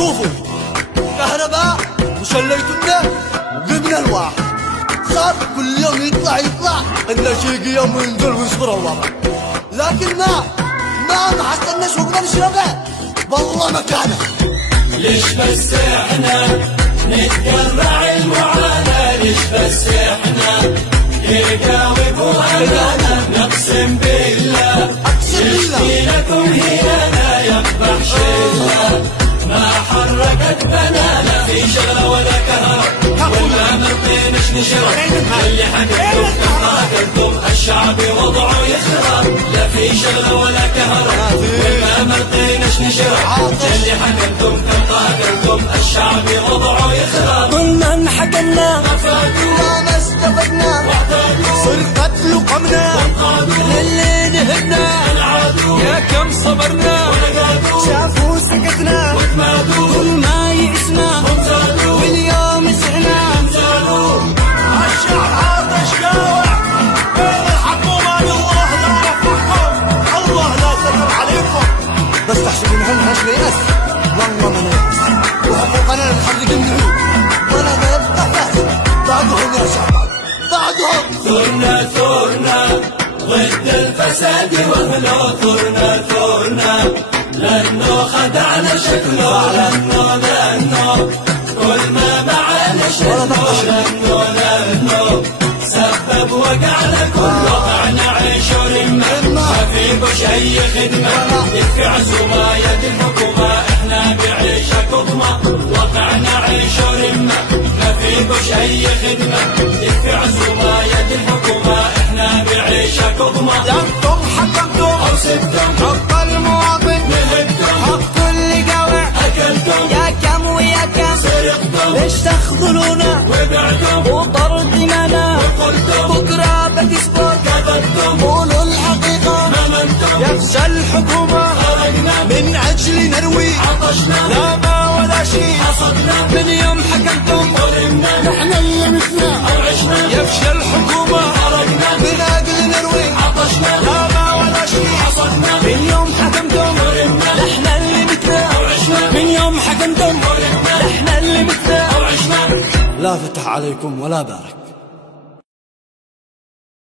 شوفوا كهرباء وشليتنا وجبنا الواحد صار كل يوم يطلع إلا شيء يوم ينزل ويصبر الوضع، لكن ما حصلناش وقدر نشربه والله مكانه. ليش بس احنا نتقرع المعاناة؟ ليش بس احنا يقاوي بوهنا؟ نقسم بالله يشتي لكم هيانا يقبح شله، ما حركت بنانا في شغله ولا كهرب ولا مرضينش نشرب، اللي حكيتم كفاكركم الشعب وضعه يخرب، لا في شغله ولا كهرب ولا مرضينش نشرب، اللي حكيتم كفاكركم الشعب وضعه يخرب. كنا انحكمنا ما استفدنا، صر قتل وقمنا للي نهبنا، يا كم صبرنا شافوا سكتنا كل ما يئسنا واليوم سعنا. الشعب عاطش جاوع بين الحكومة الله لا يرفعكم، الله لا ستر عليكم، بس تحسبون هالهاش ناس والله ما ناس، وحقوقنا نحرق النهوض ولا نبقى ناس بعدهم يا شعب بعدهم. ثورنا ضد الفساد واهله، ثورنا لانه خدعنا شكله، لانه كل ما معانا شكله، لانه سبب وقعنا كل وقعنا عيش ورمه، ما في بش اي خدمه يكفي عزومه يد الحكومه، احنا بعيشه كظمه وقعنا عيش ورمه، ما في بش اي خدمه يكفي عزومه يد الحكومه، احنا بعيشه كظمه. انتم حكمتم او سبتم حق المواطن، نهبتم حق كل قوي اكلتم، يا كم ويا كم سرقتم، ليش تخذلونا وبعتم وطرد دمانا، وقلتم بكره بتسبق كذبتم، قولوا الحقيقة هممتم يفشل الحكومة، خرجنا من أجل نروي عطشنا، لا ما ولا شيء حصدنا من يوم حكمتم ظلمنا، نحن اللي مثنا او عشنا يفشل الحكومة، خرجنا من أجل نروي عطشنا، لا ما ولا شيء حصدنا من يوم حكمتم ظلمنا، نحن اللي مثنا او عشنا من يوم حكمتم ظلمنا، نحن اللي مثنا او عشنا. لا فتح عليكم ولا بارك.